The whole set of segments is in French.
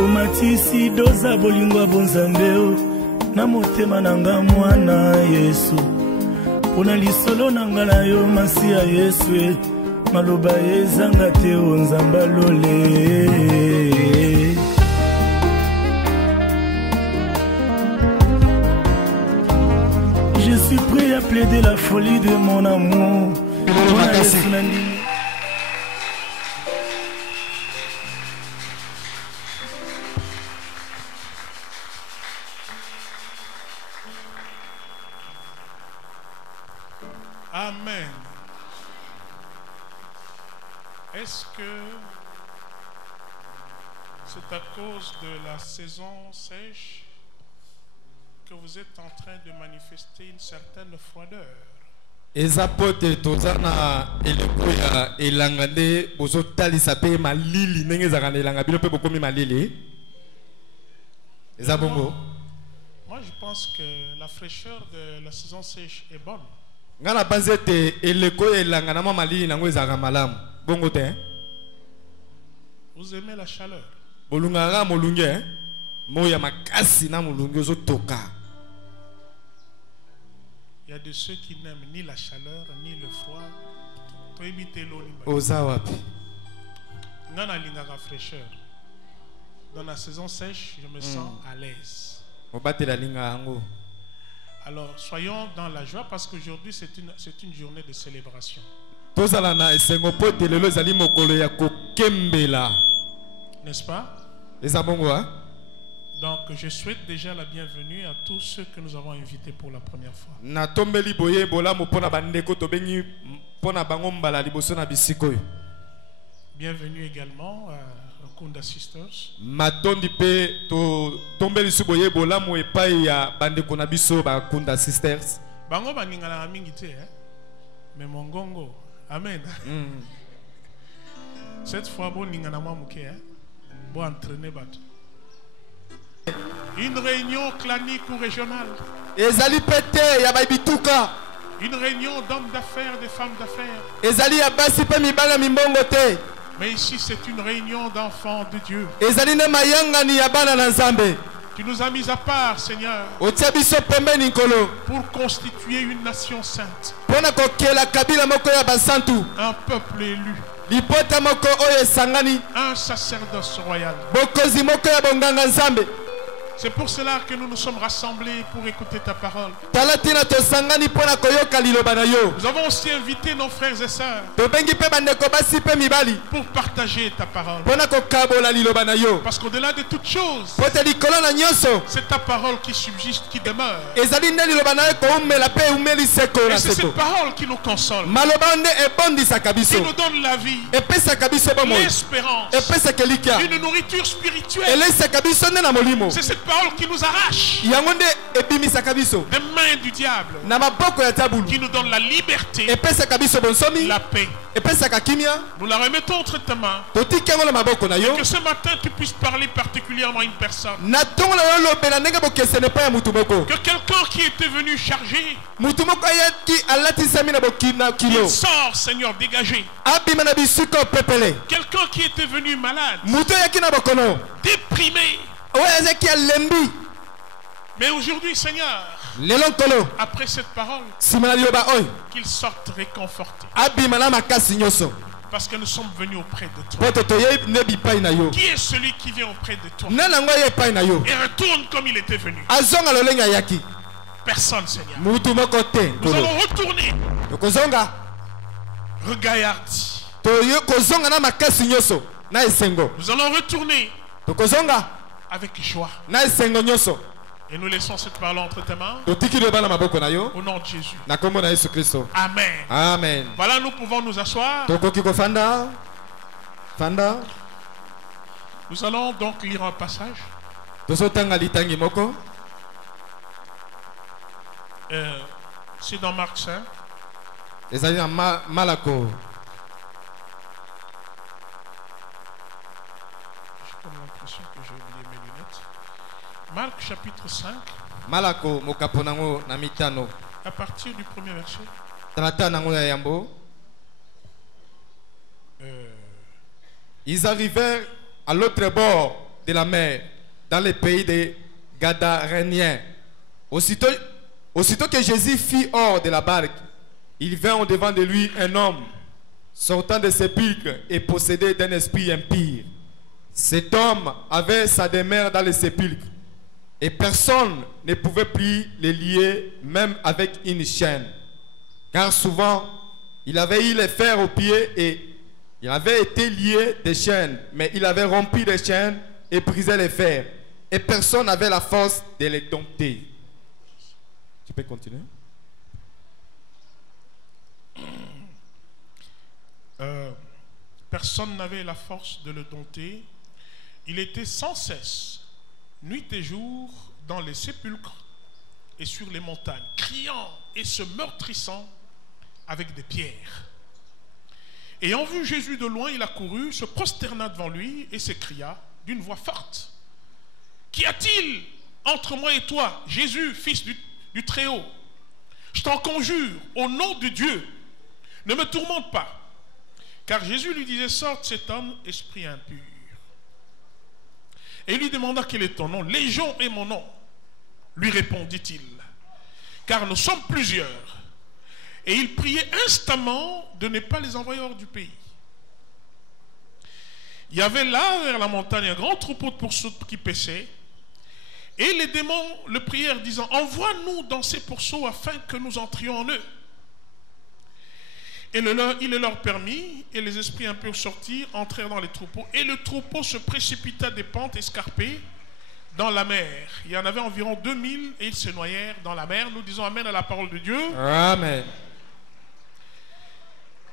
Omatisi doza bolingo bonzambeo na motema nanga mwana Yesu pona lisolo nanga na yo masi ya Yesu maloba ezanga te onzamba lole. Je suis prêt à plaider la folie de mon amour. Amen. Est-ce que c'est à cause de la saison sèche que vous êtes en train de manifester une certaine froideur? Ezapote tozana elekoya elangande bozo talisa pe malili ndenge ezaka elanga bino pe bokomi malili. Ezabongo. Moi je pense que la fraîcheur de la saison sèche est bonne. Ngana banzete elekoya elanga na malili nango ezaka malamu. Bongo te. Vous aimez la chaleur? Bolungara molunge moya makasi na molunge ozo toka. Il y a de ceux qui n'aiment ni la chaleur ni le froid. Ozawapi. Ngana lingaka fraîcheur. Dans la saison sèche, je me sens à l'aise. Alors soyons dans la joie parce qu'aujourd'hui c'est une journée de célébration. N'est-ce pas? Donc je souhaite déjà la bienvenue à tous ceux que nous avons invités pour la première fois. Bienvenue également à Kunda Sisters. Bango baningala mingi te, mais mongongo. Amen. Cette fois bon ningana mamuke, bon entraîner bat. Une réunion clanique ou régionale. Une réunion d'hommes d'affaires, de femmes d'affaires. Mais ici c'est une réunion d'enfants de Dieu. Tu nous as mis à part, Seigneur, pour constituer une nation sainte, un peuple élu, un sacerdoce royal. C'est pour cela que nous nous sommes rassemblés pour écouter ta parole. Nous avons aussi invité nos frères et sœurs pour partager ta parole. Parce qu'au-delà de toutes choses, c'est ta parole qui subsiste, qui demeure. Et c'est cette parole qui nous console, qui nous donne la vie, l'espérance, une nourriture spirituelle. C'est cette parole qui nous arrache des mains du diable, qui nous donne la liberté, la paix. Nous la remettons entre ta main. Et que ce matin tu puisses parler particulièrement à une personne. Que quelqu'un qui était venu charger, il sort, Seigneur, dégagé. Quelqu'un qui était venu malade, déprimé. Mais aujourd'hui, Seigneur, après cette parole, qu'il sorte réconforté. Parce que nous sommes venus auprès de toi. Qui est celui qui vient auprès de toi et retourne comme il était venu? Personne, Seigneur. Nous allons retourner regaillardi. Nous allons retourner avec joie. Et nous laissons cette parole entre tes mains. Au nom de Jésus. Amen. Amen. Voilà, nous pouvons nous asseoir. Nous allons donc lire un passage. C'est dans Marc 5. Marc chapitre 5. À partir du premier verset. Ils arrivèrent à l'autre bord de la mer, dans le pays des Gadaréniens. Aussitôt que Jésus fit hors de la barque, il vint au devant de lui un homme sortant de sépulcre et possédé d'un esprit impur. Cet homme avait sa demeure dans le sépulcre et personne ne pouvait plus le lier, même avec une chaîne. Car souvent, il avait eu les fers aux pieds et il avait été lié des chaînes, mais il avait rompu les chaînes et brisé les fers. Et personne n'avait la force de les dompter. Tu peux continuer? Personne n'avait la force de le dompter. Il était sans cesse, nuit et jour, dans les sépulcres et sur les montagnes, criant et se meurtrissant avec des pierres. Ayant vu Jésus de loin, il accourut, se prosterna devant lui et s'écria d'une voix forte: Qu'y a-t-il entre moi et toi, Jésus, fils du Très-Haut? Je t'en conjure, au nom de Dieu, ne me tourmente pas. Car Jésus lui disait: Sorte cet homme, esprit impur. Et il lui demanda: Quel est ton nom? Légion est mon nom, lui répondit-il, car nous sommes plusieurs. Et il priait instamment de ne pas les envoyer hors du pays. Il y avait là, vers la montagne, un grand troupeau de pourceaux qui paissaient. Et les démons le prièrent, disant: Envoie-nous dans ces pourceaux afin que nous entrions en eux. Et il le leur permit, et les esprits impurs sortirent, entrèrent dans les troupeaux, et le troupeau se précipita des pentes escarpées dans la mer. Il y en avait environ 2000, et ils se noyèrent dans la mer. Nous disons amen à la parole de Dieu. Amen.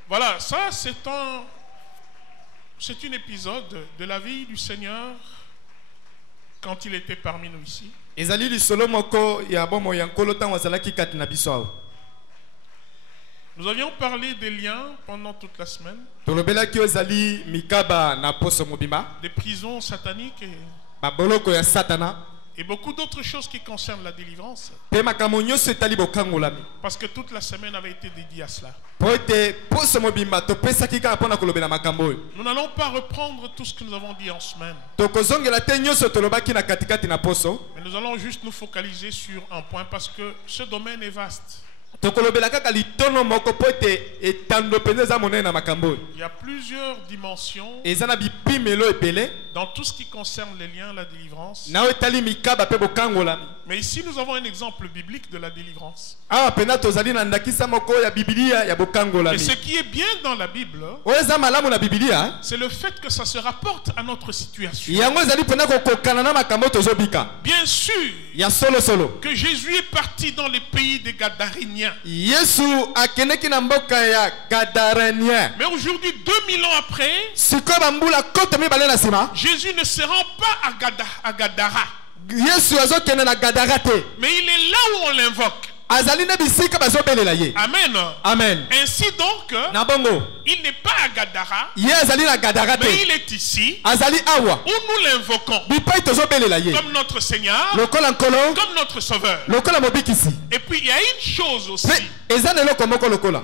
Voilà, ça c'est un épisode de la vie du Seigneur quand il était parmi nous ici. Nous avions parlé des liens pendant toute la semaine, des prisons sataniques et beaucoup d'autres choses qui concernent la délivrance. Parce que toute la semaine avait été dédiée à cela. Nous n'allons pas reprendre tout ce que nous avons dit en semaine. Mais nous allons juste nous focaliser sur un point parce que ce domaine est vaste. Il y a plusieurs dimensions dans tout ce qui concerne les liens, la délivrance. Mais ici nous avons un exemple biblique de la délivrance. Et ce qui est bien dans la Bible, c'est le fait que ça se rapporte à notre situation. Bien sûr que Jésus est parti dans les pays des Gadaréniens. Mais aujourd'hui, 2000 ans après, Jésus ne se rend pas à Gadara. Mais il est là où on l'invoque. Amen. Amen. Ainsi donc, il n'est pas à Gadara, mais il est ici où nous l'invoquons comme notre Seigneur, comme notre Sauveur. Et puis il y a une chose aussi.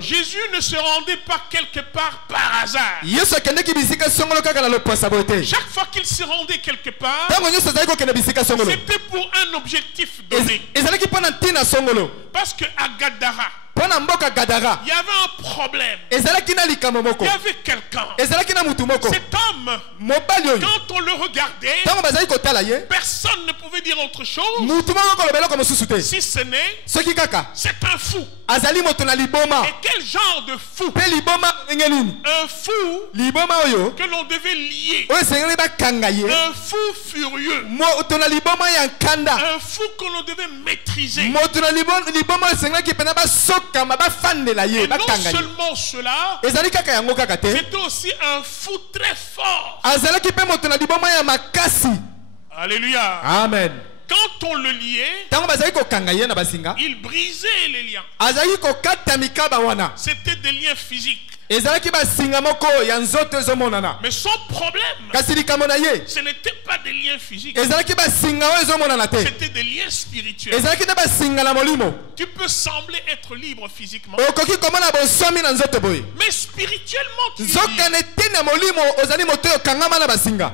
Jésus ne se rendait pas quelque part par hasard. Chaque fois qu'il se rendait quelque part, c'était pour un objectif donné. Parce qu'à Gadara, il y avait un problème. Il y avait quelqu'un. Cet homme, quand on le regardait, personne ne pouvait dire autre chose si ce n'est: c'est un fou. Et quel genre de fou? Un fou que l'on devait lier. Un fou furieux. Un fou que l'on devait maîtriser. Et non seulement cela, c'était aussi un fou très fort. Alléluia. Amen. Quand on le liait, il brisait les liens. C'était des liens physiques. Mais son problème, ce n'était pas des liens physiques, c'était des liens spirituels. Tu peux sembler être libre physiquement, mais spirituellement tu es libre.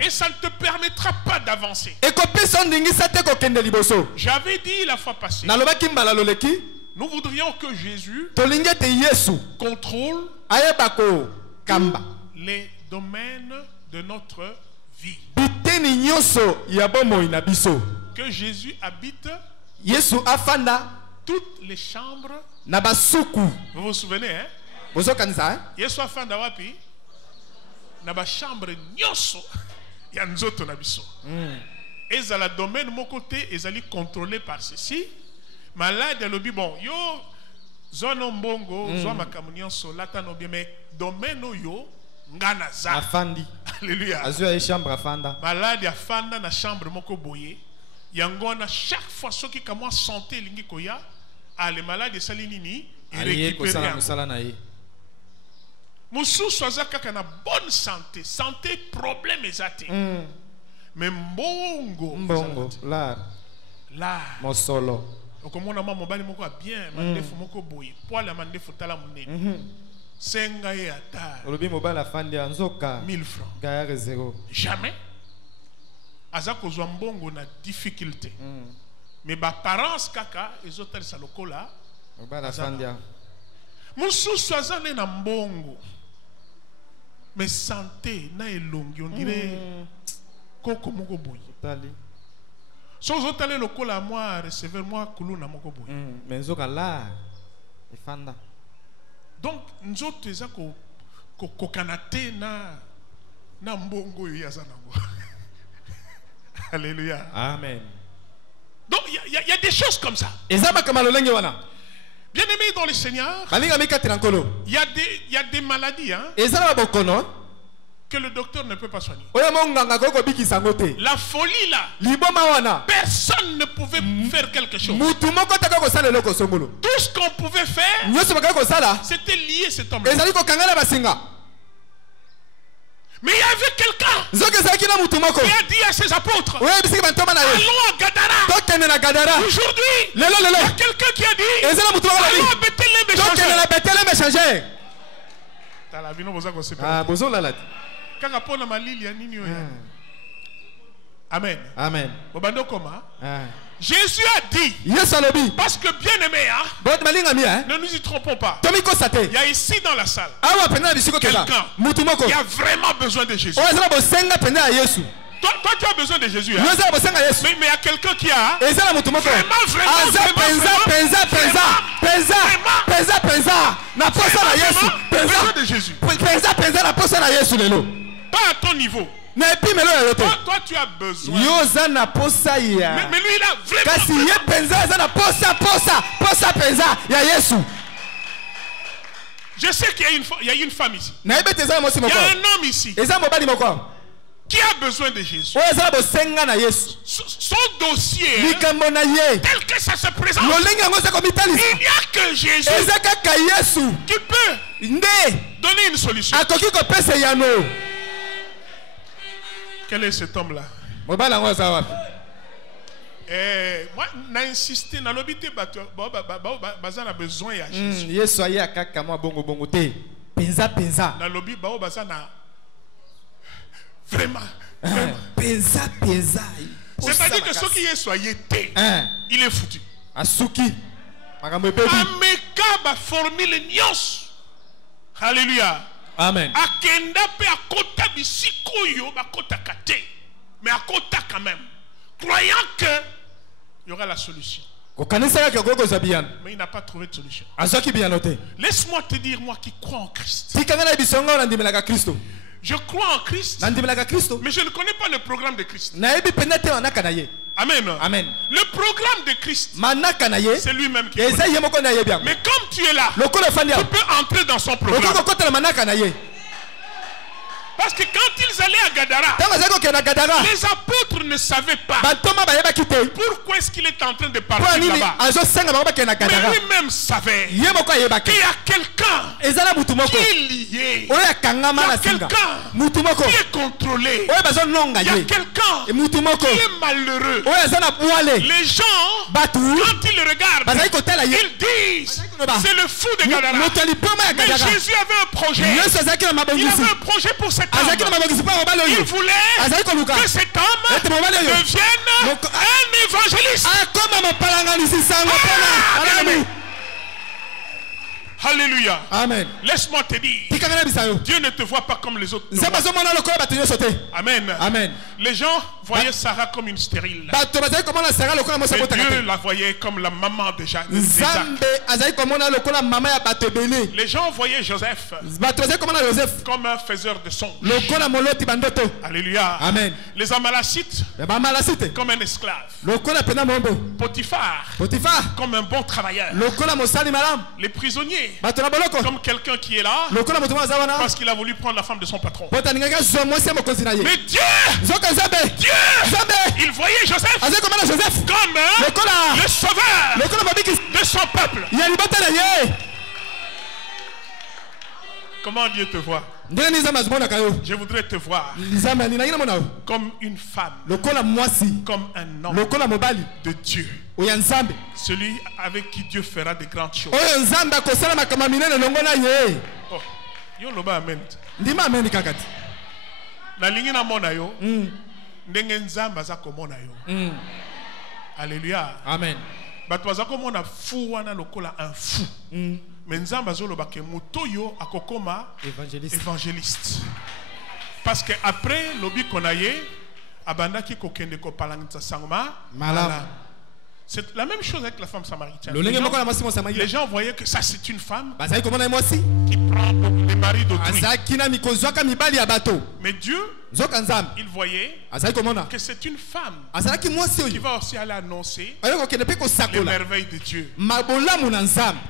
Et ça ne te permettra pas d'avancer. J'avais dit la fois passée, nous voudrions que Jésus contrôle les domaines de notre vie. Que Jésus habite toutes les chambres. Vous vous souvenez, hein? Jésus afanda wapi? Naba chambre nyoso ya nzoto na biso. Ezala domaine mon côté, ezali contrôlé par ceci. Malade lobi bon yo zono mbongo zo makamunyo solata no bien mais domaine yo ngana za afandi. Alléluia. Azua chambre afanda. Malade afanda na chambre moko boye. Yangona chaque fois ce qui kamwa santé lingi koya ale malade salinini récupérer. Musu soza kaka na bonne santé, santé problème ezate. Mais mbongo là mosolo okomona mama mobali moko bien mandefu moko boye poala mandefu tala munene senga ye ata olobi mobali afandi anzoka 1000 francs gare zéro jamais aza kozwa mbongo na difficulté mais ba parents kaka ezotalisa lokola mobali afandi mususu aza na mbongo mais santé na elongi on dirait koko moko boye tali so zotale lokola moi recevoir moi kuluna moko boye mais nzoka la efanda donc nzoto eza ko kanate na mbongo yo yaza nango. Alléluia. Amen. Donc il y a des choses comme ça. Bien aimé dans le Seigneur, il y a des maladies que le docteur ne peut pas soigner. La folie là, personne ne pouvait faire quelque chose. Tout ce qu'on pouvait faire, c'était lier cet homme. Mais il y avait quelqu'un qui a dit à ses apôtres, allons à Gadara. Aujourd'hui, il y a quelqu'un qui a dit, allons à Bethléem échanger. Amen. Amen. Jésus a dit, parce que bien aimé, ne nous y trompons pas. Il y a ici dans la salle quelqu'un qui a vraiment besoin de Jésus. Toi, tu as besoin de Jésus. Mais il y a quelqu'un qui a vraiment besoin de Jésus. Pas à ton niveau. Toi, tu as besoin. Mais lui, il a vraiment. Je sais qu'il y a une femme ici. Il y a un homme ici qui a besoin de Jésus. Son dossier, tel que ça se présente, il n'y a que Jésus qui peut donner une solution. Quel est cet homme-là? Moi, j'ai insisté, j'ai dit que j'ai besoin de Jésus. Vraiment. C'est-à-dire que ce qui est soyé, il est foutu. Ameka formule nyos. Alléluia. Amen. Akenda pe akota bisiko yo bakota kate. Mais akota quand même. Croyant que il y aura la solution. Mais il n'a pas trouvé de solution. Laisse-moi te dire, moi qui crois en Christ. Je crois en Christ, mais je ne connais pas le programme de Christ. Amen. Amen. Le programme de Christ, c'est lui-même qui connaît. Mais comme tu es là, tu peux entrer dans son programme. Parce que quand ils allaient à Gadara, les apôtres ne savaient pas pourquoi est-ce qu'il est en train de partir là-bas. Mais lui-même savait qu'il y a quelqu'un qui est lié. Il y a quelqu'un qui est contrôlé. Il y a quelqu'un qui est malheureux. Les gens, quand ils le regardent, ils disent c'est le fou de Gadara. Mais Jésus avait un projet. Il avait un projet pour cet homme. Il voulait que cet homme devienne un évangéliste. Alléluia. Amen. Laisse-moi te dire, Dieu ne te voit pas comme les autres. Amen. Amen. Les gens voyaient Sarah comme une stérile. Mais Dieu la voyait comme la maman de Jacques. Les gens voyaient Joseph comme un faiseur de songes. Alléluia. Amen. Les Amalacites comme un esclave. Potiphar comme un bon travailleur. Les prisonniers comme quelqu'un qui est là parce qu'il a voulu prendre la femme de son patron. Mais Dieu, il voyait Joseph comme le sauveur de son peuple. Comment Dieu te voit? Je voudrais te voir comme une femme, comme un homme de Dieu, celui avec qui Dieu fera de grandes choses. Oh, yo loba amen. La ligne na mona yo, ndenge nzamba za komona yo. Alléluia. Amen. Batwaza komona fou wana lokola un fou. Mais nzamba zo loba ke moto yo akokoma évangéliste. Parce que après lobi konaye abanda ki kokende ko palangisa sangma malala. C'est la même chose avec la femme samaritaine. Les gens voyaient que ça c'est une femme qui prend les maris d'autrui. Mais Dieu, il voyait que c'est une femme qui va aussi aller annoncer les merveilles de Dieu.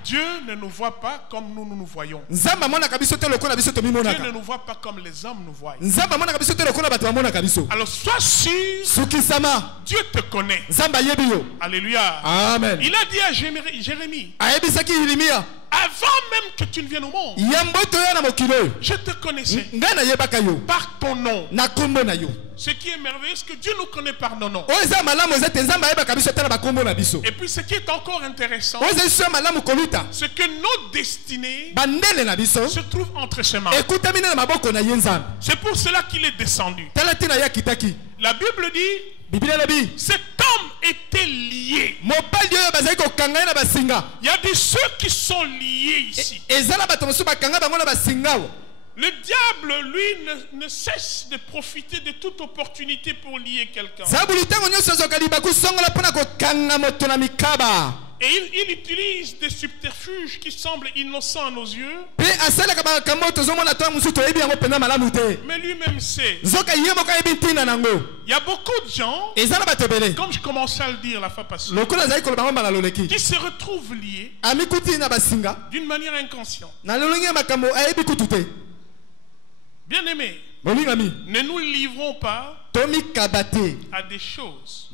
Dieu ne nous voit pas comme nous nous voyons. Dieu ne nous voit pas comme les hommes nous voient. Alors sois sûr, Dieu te connaît. Alléluia. Amen. Il a dit à Jérémie, avant même que tu ne viennes au monde, je te connaissais par ton nom. Ce qui est merveilleux, c'est que Dieu nous connaît par nos noms. Et puis ce qui est encore intéressant, c'est que nos destinées se trouvent entre ses mains. C'est pour cela qu'il est descendu. La Bible dit, cet homme était lié. Il y a des ceux qui sont liés ici. Le diable, lui, ne cesse de profiter de toute opportunité pour lier quelqu'un. Et il utilise des subterfuges qui semblent innocents à nos yeux. Mais lui-même sait. Il y a beaucoup de gens, comme je commençais à le dire la fois passée, qui se retrouvent liés d'une manière inconsciente. Bien-aimés, ne nous livrons pas à des choses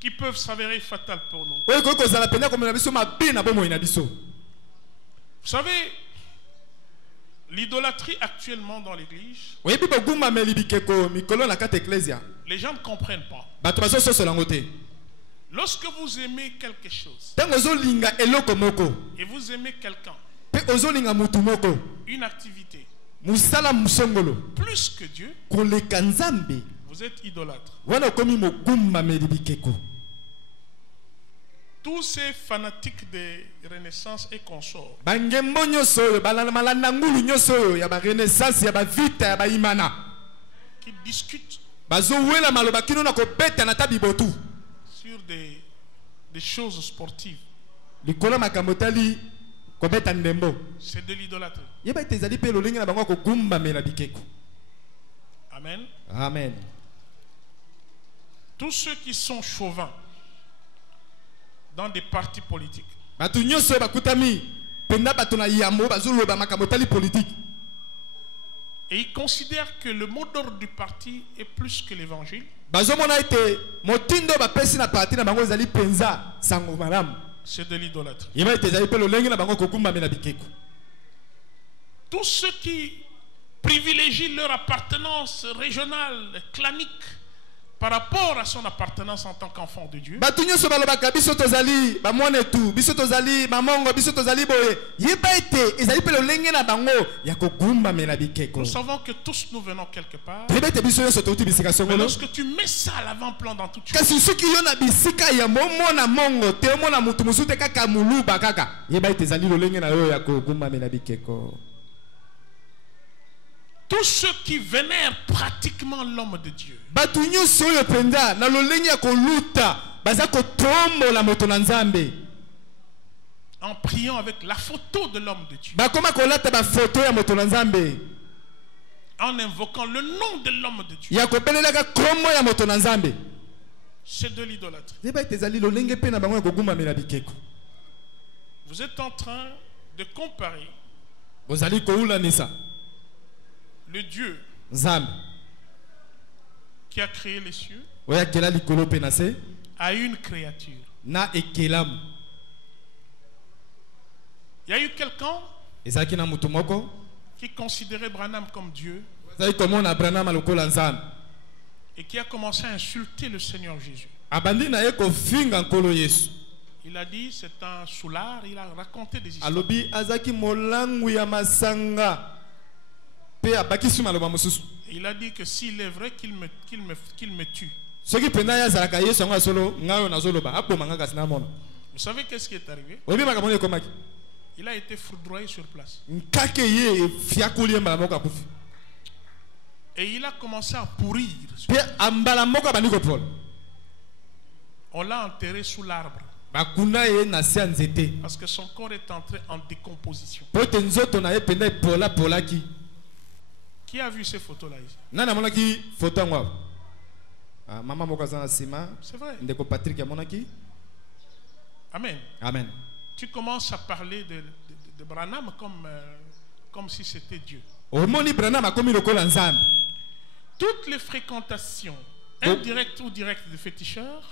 qui peuvent s'avérer fatales pour nous. Vous savez, l'idolâtrie actuellement dans l'église, les gens ne comprennent pas. Lorsque vous aimez quelque chose et vous aimez quelqu'un, une activité, plus que Dieu, vous êtes idolâtre. Tous ces fanatiques de Renaissance et consorts qui discutent sur des choses sportives, c'est de l'idolâtrie. Amen. Amen. Tous ceux qui sont chauvins dans des partis politiques, Et ils considèrent que le mot d'ordre du parti est plus que l'évangile. C'est de l'idolâtrie. Tous ceux qui privilégient leur appartenance régionale, clanique, par rapport à son appartenance en tant qu'enfant de Dieu. Nous savons que tous nous venons quelque part. Mais lorsque tu mets ça à l'avant-plan dans toute chose, tous ceux qui vénèrent pratiquement l'homme de Dieu, en priant avec la photo de l'homme de Dieu, en invoquant le nom de l'homme de Dieu, c'est de l'idolâtrie. Vous êtes en train de comparer le Dieu qui a créé les cieux à une créature. Il y a eu quelqu'un qui considérait Branham comme Dieu et qui a commencé à insulter le Seigneur Jésus. Il a dit c'est un soulard, il a raconté des histoires. Il a dit que s'il est vrai qu'il me tue. Vous savez qu'est-ce qui est arrivé? Il a été foudroyé sur place. Et il a commencé à pourrir. On l'a enterré sous l'arbre. Parce que son corps est entré en décomposition. Qui a vu ces photos-là ici? C'est vrai. Amen. Amen. Tu commences à parler de Branham comme si c'était Dieu. Toutes les fréquentations, indirectes ou directes de féticheurs,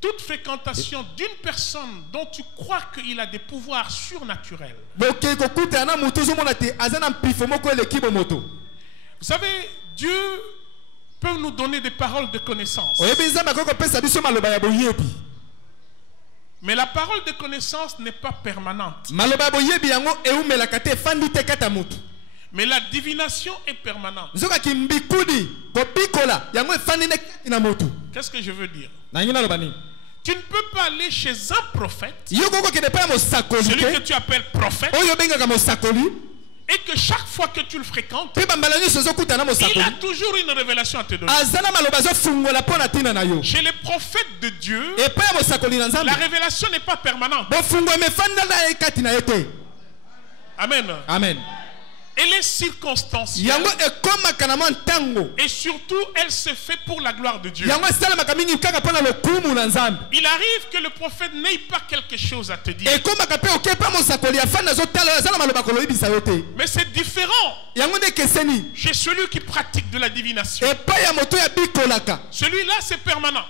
toute fréquentation d'une personne dont tu crois qu'il a des pouvoirs surnaturels. Vous savez, Dieu peut nous donner des paroles de connaissance. Mais la parole de connaissance n'est pas permanente. Mais la divination est permanente. Qu'est-ce que je veux dire? Tu ne peux pas aller chez un prophète, celui que tu appelles prophète, et que chaque fois que tu le fréquentes, il a toujours une révélation à te donner. Chez les prophètes de Dieu, la révélation n'est pas permanente. Amen. Amen. Elle est circonstancielle. Et surtout, elle se fait pour la gloire de Dieu. Il arrive que le prophète n'ait pas quelque chose à te dire. Mais c'est différent chez celui qui pratique de la divination. Celui-là, c'est permanent.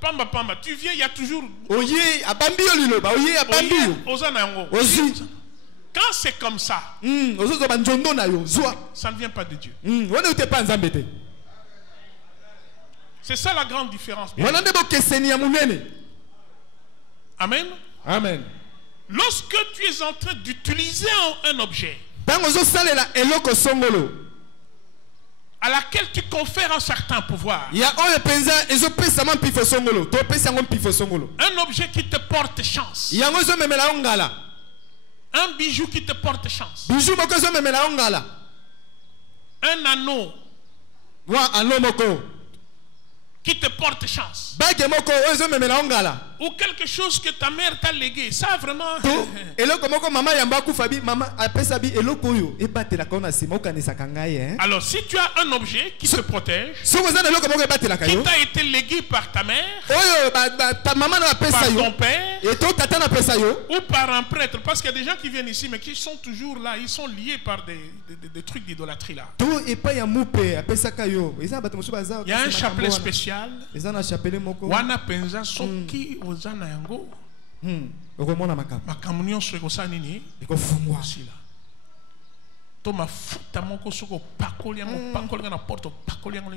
Pamba, pamba. Tu viens, il y a toujours... Quand c'est comme ça, ça ne vient pas de Dieu. C'est ça la grande différence. Amen. Amen. Lorsque tu es en train d'utiliser un objet à laquelle tu confères un certain pouvoir, un objet qui te porte chance, un bijou qui te porte chance, un anneau qui te porte chance, ou quelque chose que ta mère t'a légué, ça vraiment. Alors si tu as un objet qui te protège, qui t'a été légué par ta mère, par ton père, ou par un prêtre, parce qu'il y a des gens qui viennent ici mais qui sont toujours là, ils sont liés par des trucs d'idolâtrie là. Il y a un chapelet spécial. Wana penza soki ozana yango. Makamunyo sweko sanini. Ikofungwa sila. To mafuta moko soko pakoli yango pakoli na porto pakoli yango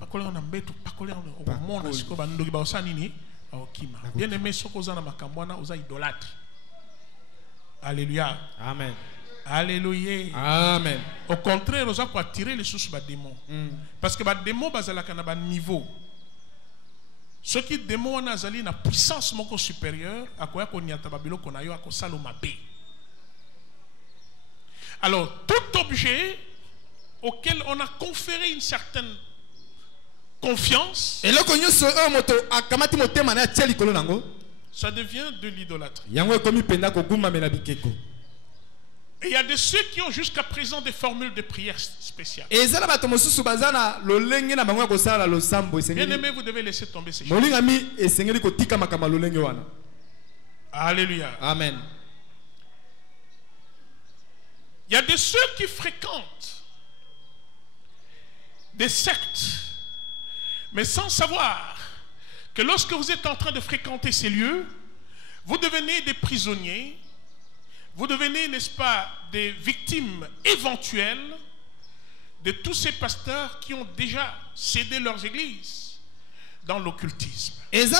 pakoli na mbeto pakoli yango omona siko bandoki ba osanini okima. Bien aimé soko ozana makambwana oza idolâtre. Alléluia. Amen. Alléluia. Amen. Au contraire, on doit attirer les sources des démons. Parce que les démons sont à un niveau. Ceux qui démons ont une puissance supérieure à quoi qu'on y a tababilo qu'on a eu à Salomabé. Alors, tout objet auquel on a conféré une certaine confiance, ça devient de l'idolâtrie. Et il y a de ceux qui ont jusqu'à présent des formules de prière spéciales. Bien aimé, vous devez laisser tomber ces choses. Alléluia. Amen. Il y a de ceux qui fréquentent des sectes, mais sans savoir que lorsque vous êtes en train de fréquenter ces lieux, vous devenez des prisonniers. Vous devenez, n'est-ce pas, des victimes éventuelles de tous ces pasteurs qui ont déjà cédé leurs églises dans l'occultisme. Ils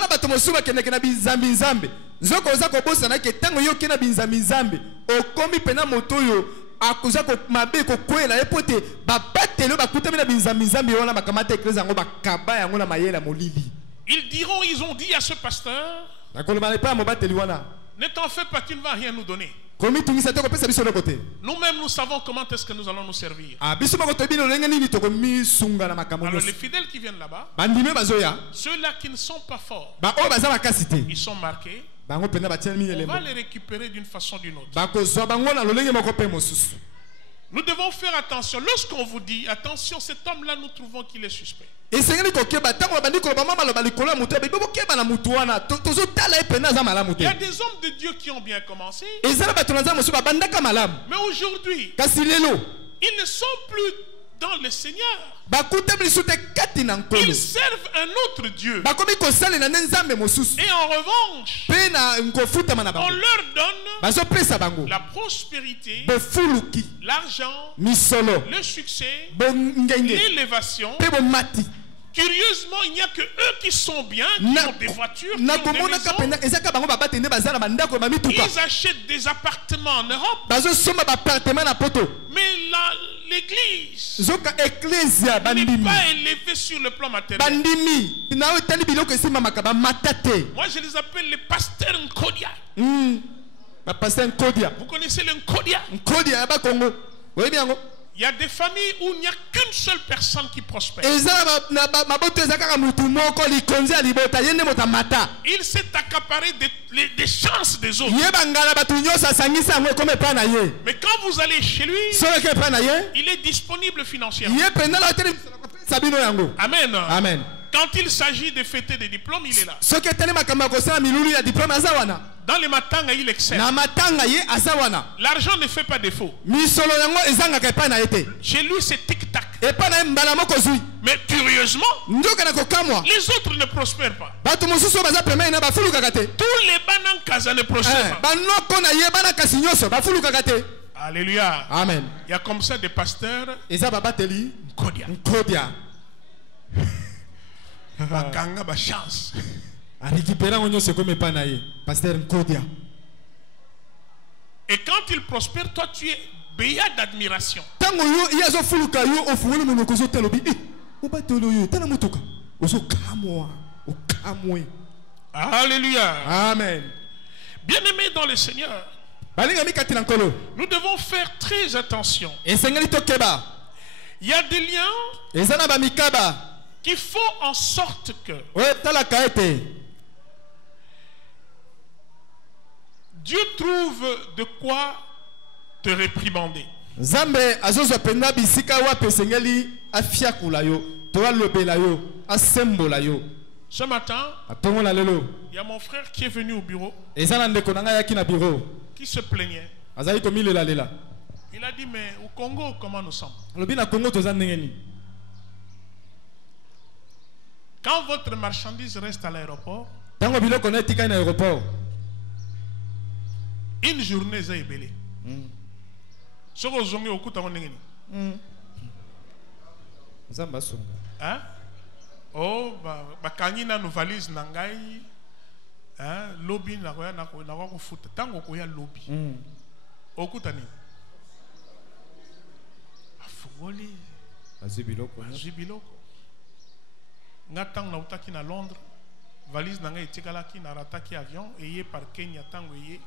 ont dit à ce pasteur, ne t'en fais pas, tu ne vas rien nous donner. Nous-mêmes, nous savons comment est-ce que nous allons nous servir. Alors les fidèles qui viennent là-bas, ceux-là qui ne sont pas forts, ils sont marqués. On va les récupérer d'une façon ou d'une autre. Nous devons faire attention. Lorsqu'on vous dit, attention, cet homme-là, nous trouvons qu'il est suspect. Il y a des hommes de Dieu qui ont bien commencé. Mais aujourd'hui, ils ne sont plus dans le Seigneur. Ils servent un autre Dieu. Et en revanche, on leur donne la prospérité, l'argent, le succès, l'élévation. Curieusement, il n'y a que eux qui sont bien, qui ont des voitures, qui ont des maisons. Ils achètent des appartements en Europe. Mais l'église n'est pas élevée sur le plan matériel. Moi, je les appelle les pasteurs Nkodia. Vous connaissez le Nkodia? Il y a des familles où il n'y a qu'une seule personne qui prospère. Il s'est accaparé des chances des autres. Mais quand vous allez chez lui, il est disponible financièrement. Amen. Amen. Quand il s'agit de fêter des diplômes, il est là. Dans les matins, il excelle. L'argent ne fait pas défaut. Chez lui, c'est tic-tac. Mais curieusement, les autres ne prospèrent pas. Tous les banankasa ne prospèrent pas. Alléluia. Amen. Il y a comme ça des pasteurs. Nkodia. Bakanga ba chance. Et quand il prospère, toi tu es béat d'admiration. Alléluia. Amen. Bien-aimés dans le Seigneur, nous devons faire très attention. Il y a des liens qui font en sorte que Dieu trouve de quoi te réprimander. Zambe azozo penda bisika wa pesengeli afiakula yo, to alobela yo, asembola yo. Ce matin, il y a mon frère qui est venu au bureau, qui se plaignait. Il a dit, mais au Congo, comment nous sommes? Quand votre marchandise reste à l'aéroport, une journée, c'est ébélé. Hein? Oh, bakangina no valise nangai, lobby na ko futa tango ko ya lobby. Okutani. Afugoli. Azibiloko. Ngatang na utaki na Londres, valise nangai tikala ki na rataki avion et par Kenya tango yé.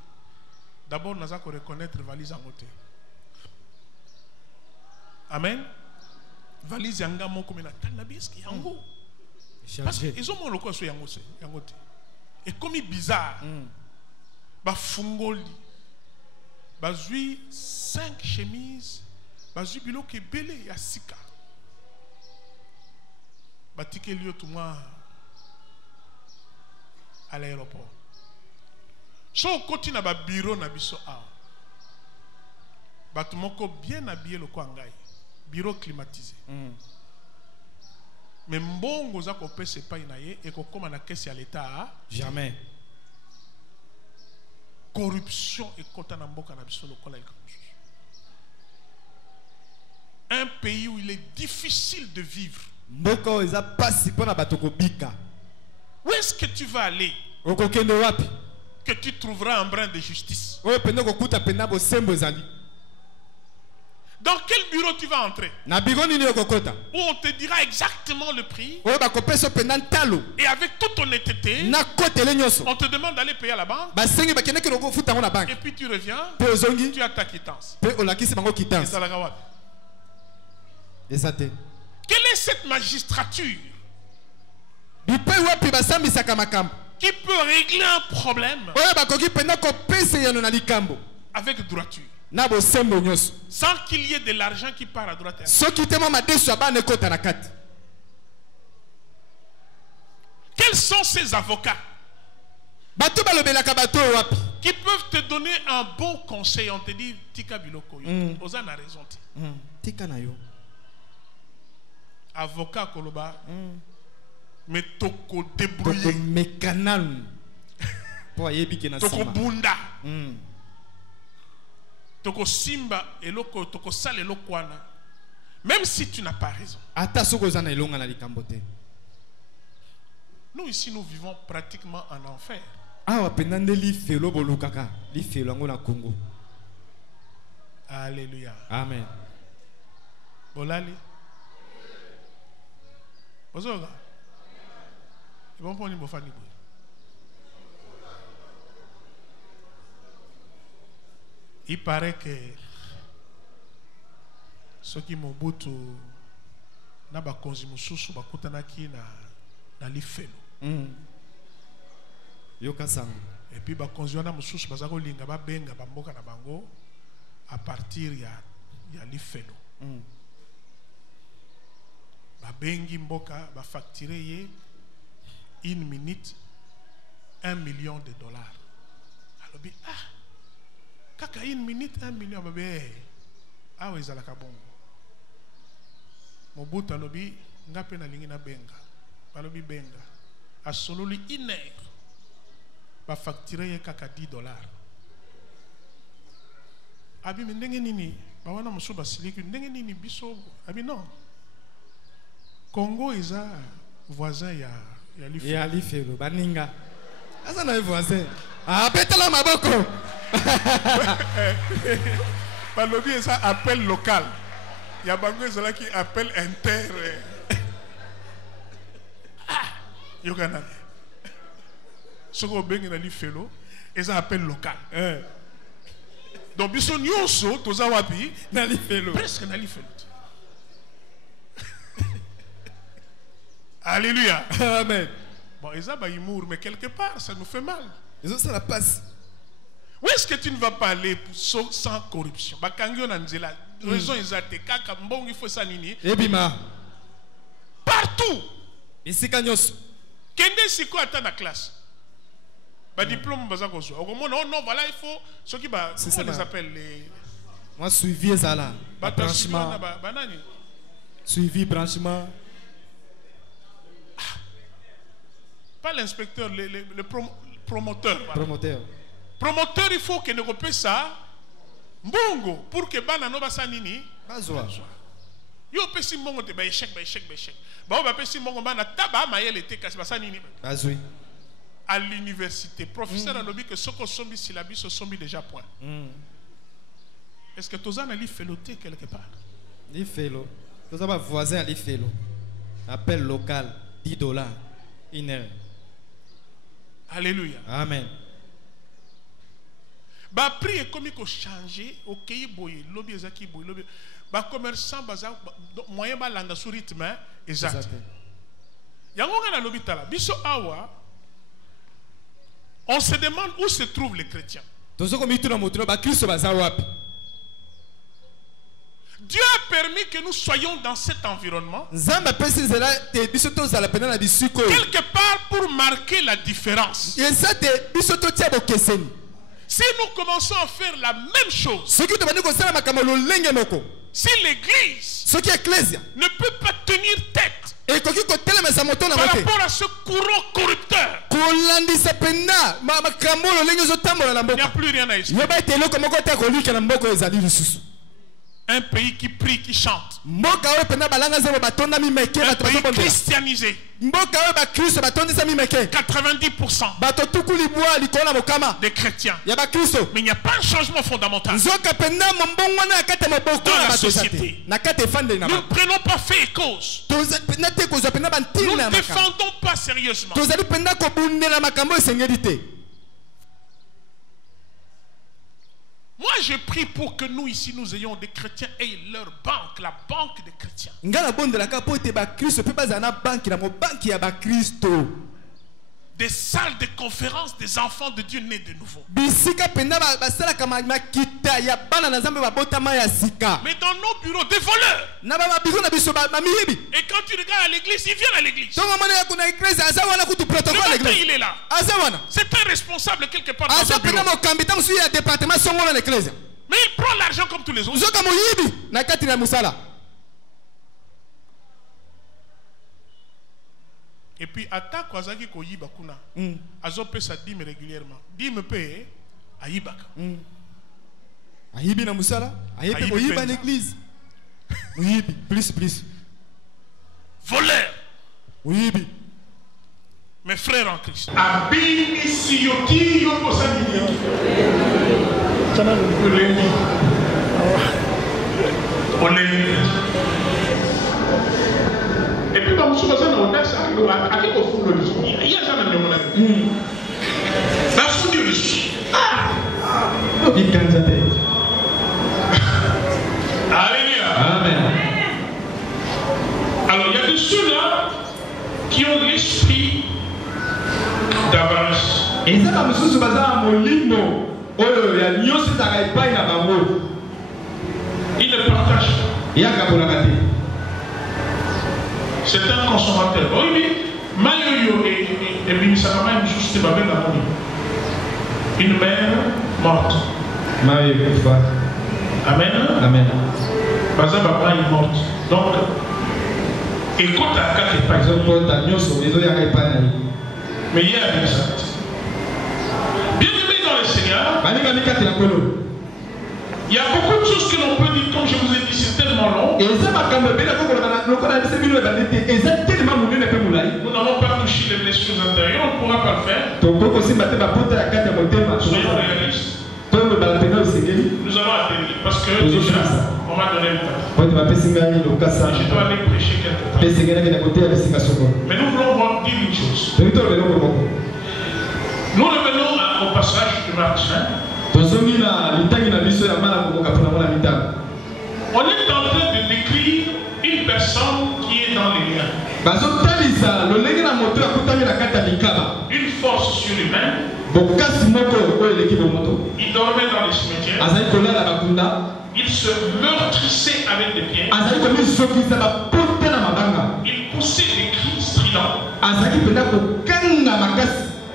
D'abord naza ko reconnaître valise en côté. Amen. Valise yanga moko mena tanabiski yango. Parce qu'ils ont mon loco sur yangote. Et comme il est bizarre, bah fungoli, bah zui 5 chemises, bah zui bilo qui est belé ya sika, bah tike liyo tout moi à l'aéroport. So côté na ba bureau na biso a, bah tout moko bien habillé le kwangai, bureau climatisé. Mais mbongo za ko pese pa inaye et ko koma na caisse ya l'état jamais. Corruption et kota na mboka na biso lokola eka. Un pays où il est difficile de vivre. Mboko eza pasi pona batoko bika. Où est-ce que tu vas aller? Okokende wapi? Que tu trouveras un brin de justice. Oyo penda ko kuta penda bo sembo zali. Dans quel bureau tu vas entrer? Où on te dira exactement le prix. Et avec toute honnêteté, on te demande d'aller payer à la banque. Et puis tu reviens, tu as ta quittance. Quelle est cette magistrature qui peut régler un problème avec droiture? Sans qu'il y ait de l'argent qui part à droite et à gauche. Quels sont ces avocats qui peuvent te donner un bon conseil? On te dit Tika Biloko, Ozana raison. Avocat Koloba, mais toko débrouillé, toko bunda. Toko simba eloko toko sale elokwana. Même si tu n'as pas raison. Nous ici nous vivons pratiquement en enfer. Alléluia. Amen. Bolali. Ozoga. Bon pour ni bofani. Il paraît que ceux qui m'ont boutu na ba konzi mususu bakutana ki na lifelo. Et puis ba konzi na mususu bazako linga ba benga ba mboka na bango à partir ya lifelo. Ba bengi mboka ba facturer ye 1 minute $1 million. Alors bi kaka 1 minute 1 million bébé. Ah oui, zalaka bongo. Mobutu alobi ngape na lingi na benga. Alobi benga. A solo li 1 heure. Ba facturer kaka $10. Abi ndenge nini? Ba wana musuba siliki ndenge nini biso? Abi non. Congo eza voisin ya lifelo. Ya lifelo baninga. Asa na voisin. Ah betala maboko. Par le biais ça appel local. Il y a bango là qui appelle inter. Yogana. Ce qu'on bengi na lifelo, et ça appel local. Donc biso nyonso toza wapi na lifelo. Presque na lifelo. Alléluia. Amen. Bon, ils ont humour, mais quelque part, ça nous fait mal. Ils ont ça la passe. Où est-ce que tu ne vas pas aller sans corruption? Raison exacte. Il faut ça nini. Partout. Kende siko ata na classe. Ba diplôme baza ko zo. Non voilà il faut ceux qui ba comment on les appelle les moi suivi ezala. Branchement. Suivi branchement. Pas l'inspecteur, le promoteur. Voilà. Promoteur, il faut que ne repère ça. Mbongo, pour que bana no basanini. Bazwa. Yo pesi mbongo te ba échec. Ba ba pesi mbongo bana taba mayele te kasi basanini. Bazwi. À l'université, professeur a lobby que ce qu'on sombi syllabi se sombi déjà point. Est-ce que Tozan a li feloté quelque part? Li felo. Tozan ba voisin a li felo. Appel local $10 une heure. Alléluia. Amen. Ba prix est comme il faut changer. Ok, boy, lobby ezaki boy, lobby. Ba commerçant baza moyen ba landa sur rythme exact. Yango na lobby tala. Biso awa. On se demande où se trouvent les chrétiens. Dieu a permis que nous soyons dans cet environnement. Quelque part pour marquer la différence. Si nous commençons à faire la même chose, si l'église ne peut pas tenir tête par rapport à ce courant corrupteur, il n'y a plus rien à expliquer. Un pays qui prie, qui chante. Un pays christianisé. 90% des chrétiens. Mais il n'y a pas un changement fondamental dans la société. Nous ne prenons pas fait et cause. Nous ne défendons pas sérieusement. Moi, je prie pour que nous ici, nous ayons des chrétiens et leur banque, la banque des chrétiens. Des salles de conférence des enfants de Dieu nés de nouveau. Mais dans nos bureaux, des voleurs. Et quand tu regardes à l'église, ils viennent à l'église. Le matin, il est là. C'est un responsable quelque part dans son bureau. Mais il prend l'argent comme tous les autres. Et puis, attaque Kwazaki ko yiba kuna. Azope sa dîme régulièrement. Dîme paye à yibaka. Ayibi na musala. Ayibi ko yiba l'église. Uyibi, plus. Voleur. Uyibi. Mes frères en Christ. Abini siyoti yoko sanini. Olé. Et puis, quand vous avez un audace, avec au fond de l'esprit, il y a jamais de mon avis. Ça fout de l'esprit. Alléluia. Amen. Alors, il y a de ceux-là qui ont l'esprit d'avance. Et ça, comme si vous avez un molino, il ne partage pas. C'est un consommateur. Oui, mais Mayoyo et Binisakama, une mère morte. Amen. Amen. Bazababa est morte. Donc, écoute à quatre par exemple. Mais il y a ça. Bien aimé dans le Seigneur, il y a beaucoup de choses que l'on peut dire, comme je vous ai dit, c'est tellement long. Nous n'avons pas touché les blessures intérieures, on ne pourra pas le faire. Soyons réalistes. Nous allons atterrir parce que déjà, on m'a donné le temps. Je dois aller prêcher quelque part. Mais nous voulons dire une chose. Nous revenons au passage de Marc 5. On est en train de décrire une personne qui est dans les liens. Une force surhumaine. Il dormait dans les cimetières. Il se meurtrissait avec des pierres. Il poussait des cris stridents.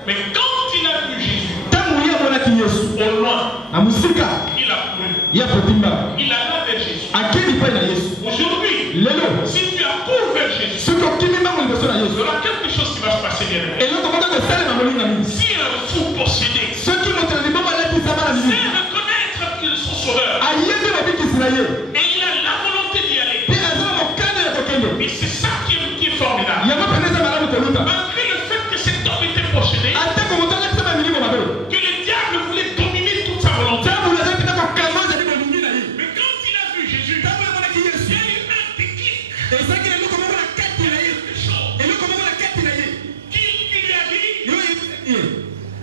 Mais quand il a vu Jésus, au loin, il a couru. Il alla vers Jésus. Aujourd'hui, si tu accours vers Jésus, il y aura quelque chose qui va se passer derrière. Si un fou possédé sait reconnaître qu'il est son sauveur et il a la volonté d'y aller, et c'est ça qui est formidable. Malgré le fait que cet homme était possédé, que le diable voulait dominer toute sa volonté, mais quand il a vu Jésus, il y a eu un déclic. Qui lui a dit,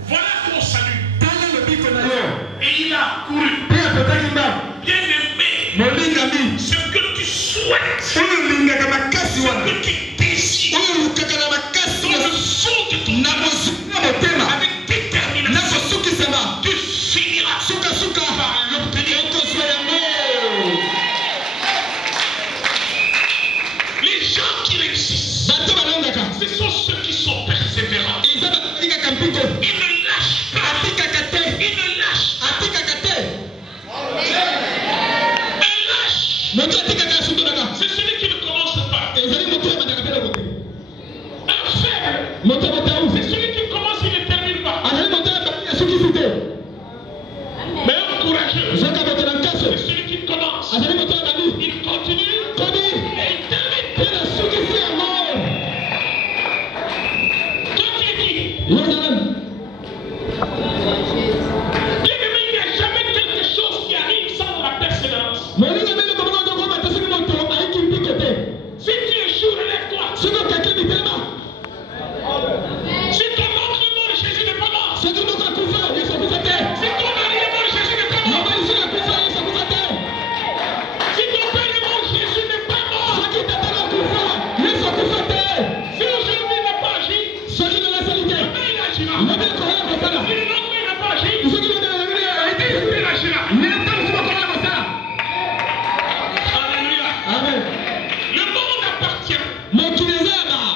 voilà ton salut. Et il a couru. Bien-aimé, ce que tu souhaites, ce que tu désires, dans le fond de ton âme, avec détermination, tu finiras par l'obtenir. Les gens qui réussissent, ce sont ceux qui sont persévérants. Ils ne lâchent pas. Ils ne lâchent pas. C'est celui qui ne commence pas. Un faible, c'est celui qui commence et ne termine pas. Mais un courageux, c'est celui qui commence. Il continue et il termine. Toi qui es qui? Bien-aimé, il n'y a jamais quelque chose qui arrive sans la persévérance. Si tu échoues, relève-toi. Si ton oncle est mort, Jésus n'est pas mort. Si ton mari est mort, Jésus n'est pas mort. Si ton père est mort, Jésus n'est pas mort. Si aujourd'hui il n'a pas agi, demain il agira. Si le lendemain il n'a pas agi, il agira. Alléluia. Amen. Le monde appartient à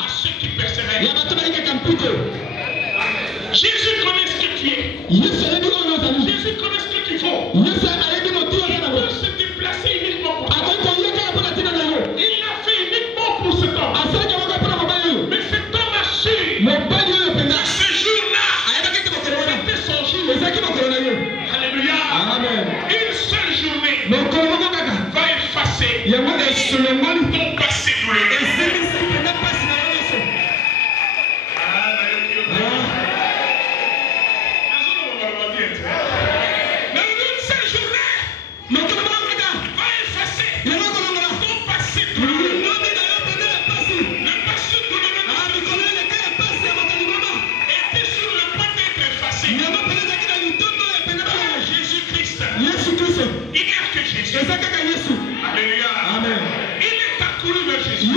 ceux qui persévèrent. Jésus connaît ce que tu es. Jésus connaît ce que tu vaux. Il peut se déplacer uniquement pour toi. Il l'a fait uniquement pour cet homme. Mais cet homme a su que ce jour-là, c'était son jour. Alléluia. Une seule journée va effacer ton passé douloureux. Alléluia. Amen. Il est accouru vers Jésus.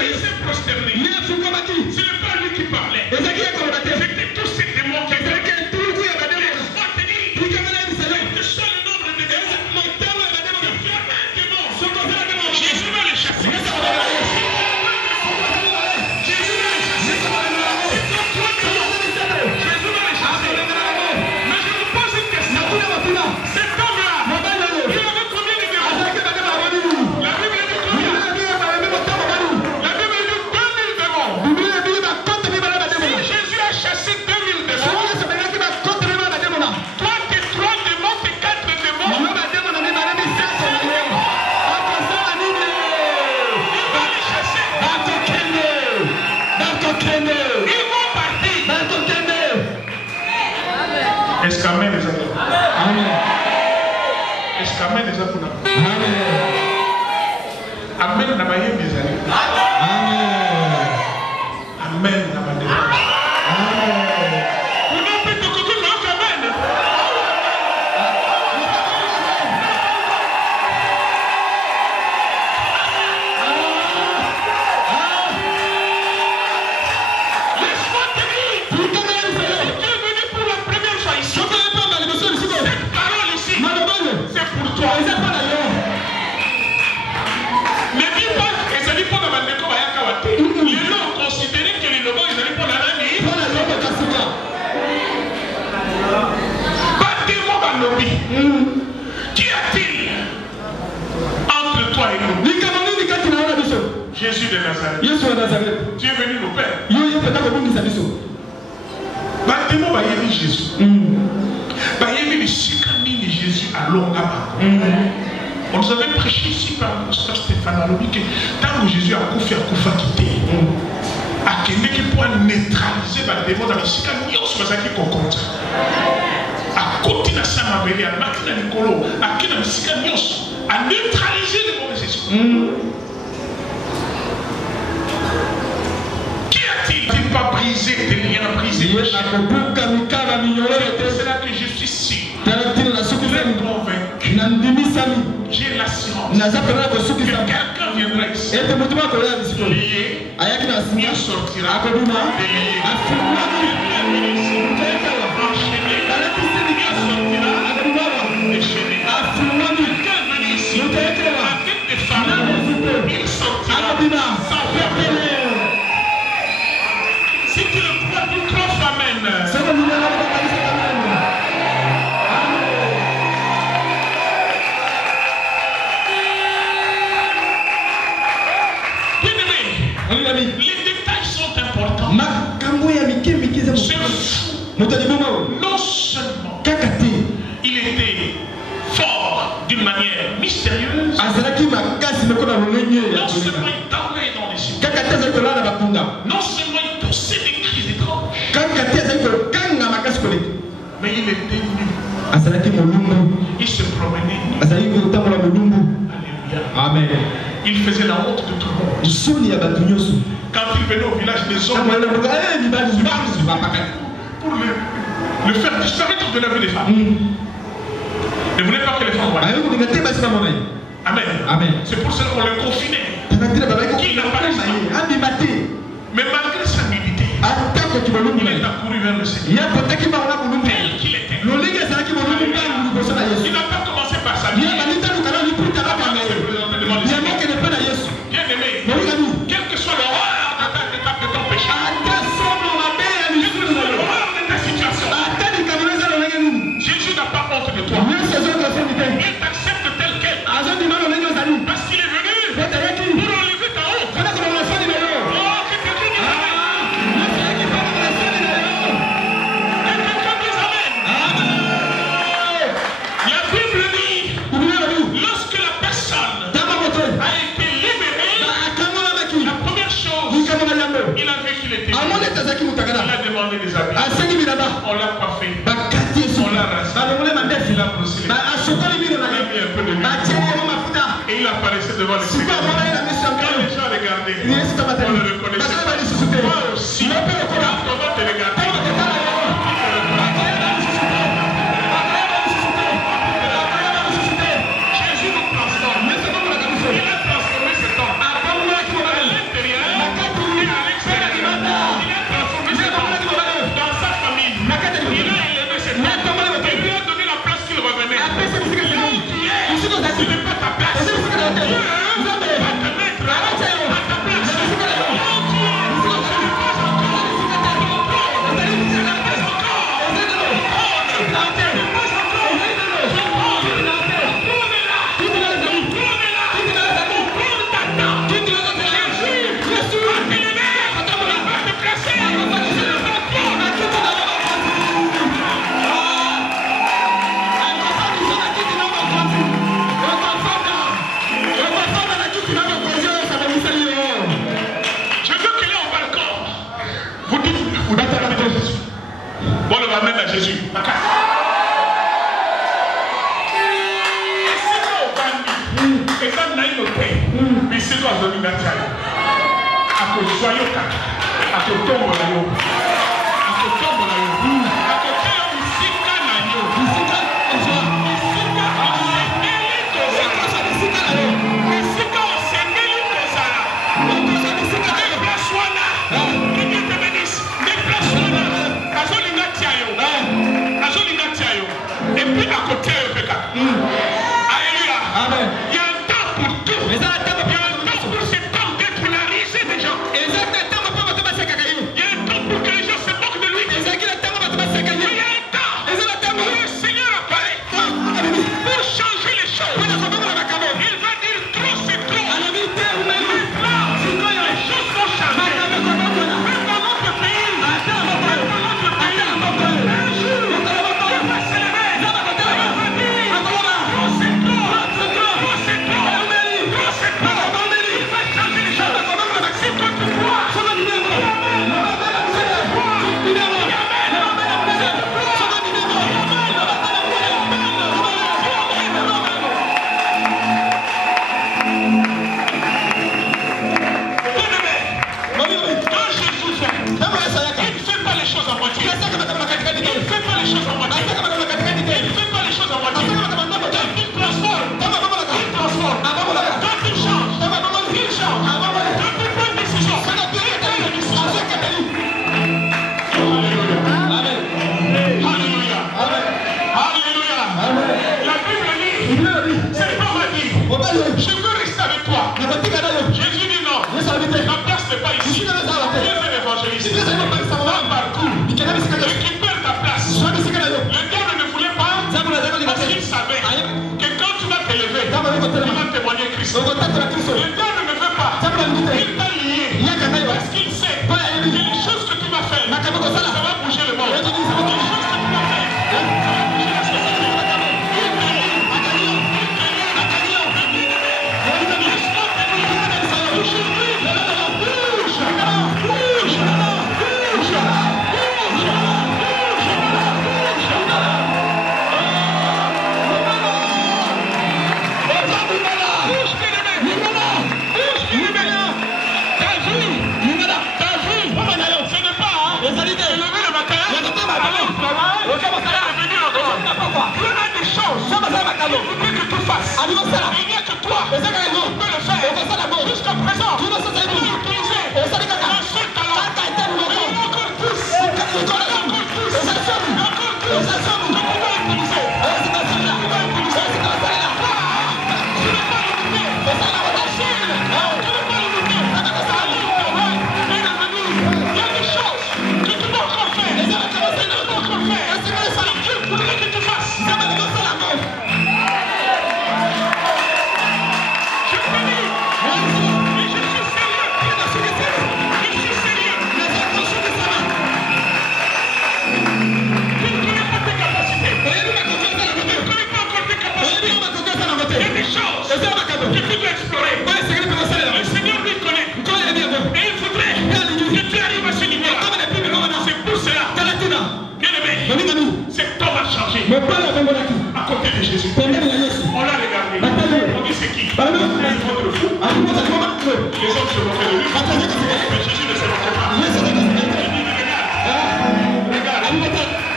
Il s'est prosterné. Ce n'est pas lui qui parlait. C'était tous ces démons qui étaient. Laisse-moi te dire, quel que soit le nombre de démons, il y a un démon. Jésus va les chasser. Mais je vous pose une question. Cet homme-là, il avait combien de démons? La Bible dit combien? La Bible dit 2000 démons. Si Jésus a chassé 2000 démons, toi tes 3 démons, tes 4 démons, il va les chasser. Ils vont partir. Est-ce qu'Amen les amis? Est-ce qu'Amen les amis? Amen n'a pas eu mes amis. Amen n'a pas eu. Vous n'avez pas de côté de Amen. Laisse-moi te dire. Jésus de Nazareth. Tu es venu nous perdre. Bâtiment va y aller Jésus. Va y aller Jésus à Longama. On nous avait prêché ici par le pasteur Stéphane Alobi que tant que Jésus a confié à Koufa quitté, à Kende qui pourra neutraliser le démon dans le Sika, nous sommes qui compte. À côté de sa mabelle, à Makina Nicolo, à Kina Sika, à neutraliser le mauvais esprit. Qui a-t-il pas brisé des liens, brisé des chaînes? C'est là que je suis sûr. Je suis convaincu. J'ai l'assurance que quelqu'un viendra ici. Lié, il sortira. Si tu le crois, tu crois, amen. Les détails sont importants. Non seulement il était fort d'une manière mystérieuse, non seulement il dormait dans les cieux, non seulement il poussait des cris étranges, mais il était nu. Il se promenait nu. Alléluia. Amen. Il faisait la honte de tout le monde. Quand il venait au village des hommes, pour le faire disparaître de la vie des femmes. Ne voulez pas que les femmes voient. Amen. C'est pour cela qu'on le confinait. Qu'il n'a pas laissé. Mais malgré sa nudité, il est accouru vers le Seigneur. Tel qu'il était. Il n'a pas commencé par sa vie. Bien aimé, quel que soit l'horreur de ton péché, quelle que soit l'horreur de ta situation, Jésus n'a pas honte de toi. Il t'accepte tel quel. Parce qu'il est venu pour enlever ta honte. Oh, que quelqu'un dise amen. La Bible dit, lorsque la personne a été libérée, la première chose, il a vu qu'il était libre. Il a demandé des habits. On l'a coiffé. On l'a rasé. Il a brossé les dents. Il a mis un peu de l'huile. Et il apparaissait devant les Seigneurs. Quand les gens regardaient, on le reconnaissait. Moi aussi, quand on va te regarder, Jésus nous transforme. Il a transformé cet homme. À l'intérieur et à l'extérieur. Il a transformé cet homme dans sa famille. Il a élevé cet homme. Il lui a donné la place qu'il revenait. Là où tu es, ce n'est pas ta place. Dieu va te mettre à ta place. Là où tu es, ce n'est pas bon, on va mettre à Jésus. Et c'est là au bandi. Et ça n'a une paix. Mais c'est là au dominateur. À que joyeux caca. À que tombe la yo. À que tombe la yo. À que théo musika na yo. Musika osengeli kozala. Musika osengeli kozala. Déplace wana. Que Dieu te bénisse. Déplace wana. Et puis à côté, alléluia. Amen. Il y a un temps pour tout. Il y a un temps pour ce temps d'être polarisé des gens. Il y a un temps pour que les gens se moquent de lui. Il y a un temps où le Seigneur apparaît pour changer les choses. Il va dire trop, c'est trop. dit, je veux rester avec toi. Jésus dit non. La place n'est pas ici. Dieu est l'évangéliste. Va partout. Récupère ta place. Le diable ne voulait pas parce qu'il savait que quand tu vas t'élever, tu vas témoigner Christ. Le diable ne veut pas. Il t'a lié parce qu'il sait que les choses que tu vas faire, ça va bouger le monde. Les choses que tu vas faire, ça va bouger la société. Il voudrait que tu fasses. Il n'y a que toi qui peux le faire. Jusqu'à présent, tu as utilisé un seul talent. Mais il y a encore plus. Il y a encore plus. Encore plus. Que tu vas utiliser. Tu n'es pas limité. Tu n'es pas limité. Tu n'es pas limité. Il y a des choses que tu dois encore faire. Tu dois encore faire. Dieu voudrait que tu fasses. Cet homme a changé. À côté de Jésus. On l'a regardé. On dit c'est qui? Un votre fou. Les hommes se moquaient de lui. Mais Jésus ne se moquait pas. Il dit regarde.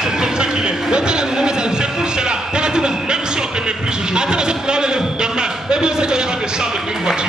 C'est comme ça qu'il est. C'est pour cela. Même si on te méprise aujourd'hui, demain, tu vas descendre d'une voiture.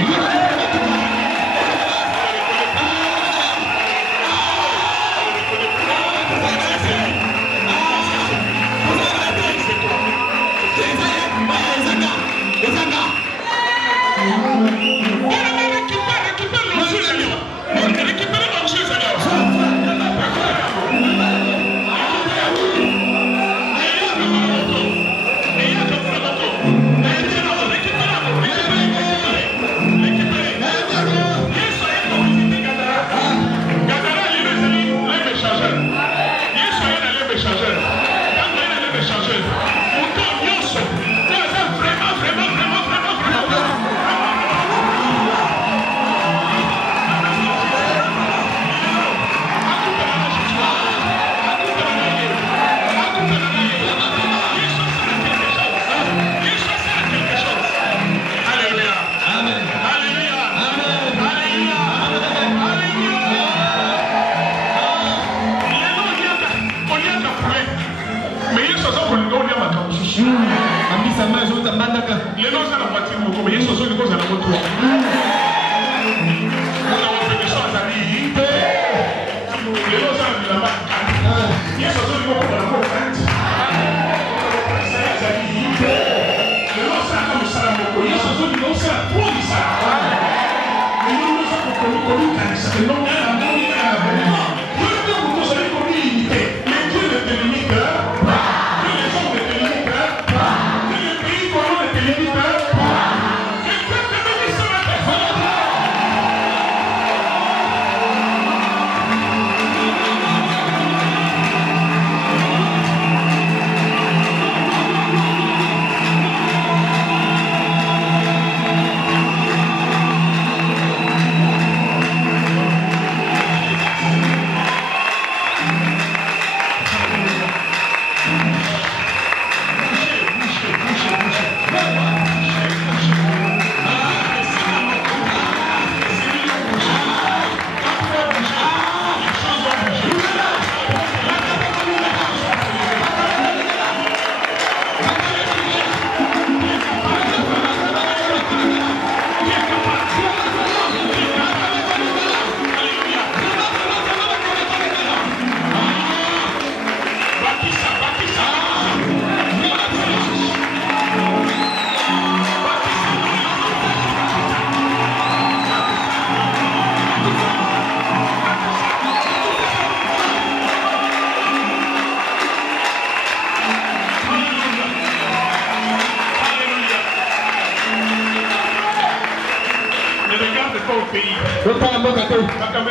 pas au pays. Il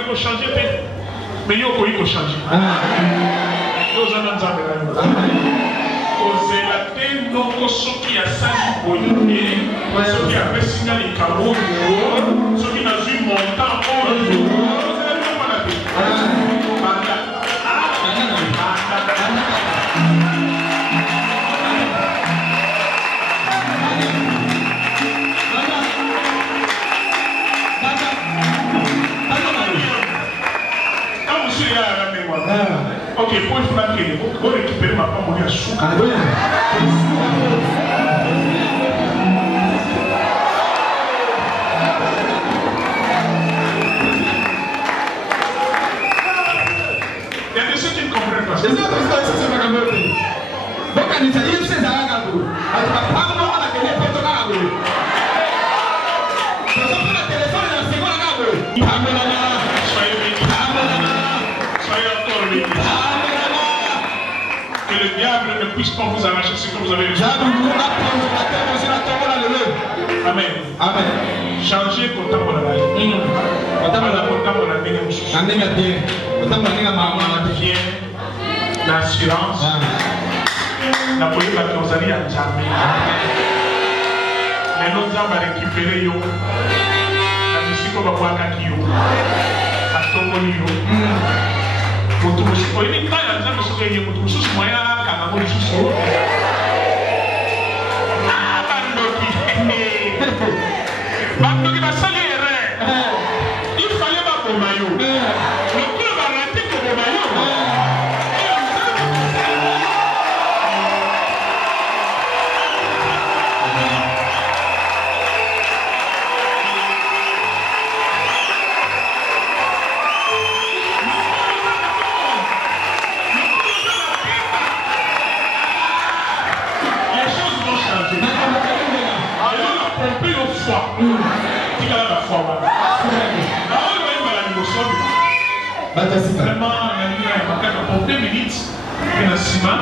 faut changer. Mais il faut changer. Nous allons non soki ya sali boyé soki ya pesina les carreaux soki na vu montant ok, pour il faudra que vous récupérez ma part à sous. Il y a des ceux qui ne comprennent pas. Que le diable ne puisse pas vous arracher ce que vous avez reçu. Amen. Amen. Changez votre temps pour la vie. L'assurance. La police va nous aller à jamais. Les autres gens vont récupérer yo. La musique va voir Kakio. À Tomonio. Mutu musuko ini tanya nza musuko yenye mutu mususu moya kama mo mususu bandoki basali erreur il fallait pas pour maillot le club a raté que le maillot vraiment, il y a pour 2 minutes, il y a un ciment,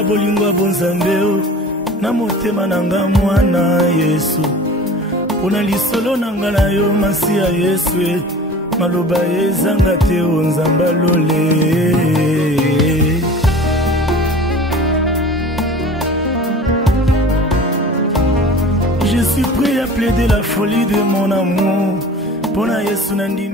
toza bolingo bonzambe na motema nanga mwana Yesu pona lisolo nanga na yo masi ya Yesu maloba ezanga te onzamba lole. Je suis prêt à plaider la folie de mon amour pona Yesu nandimi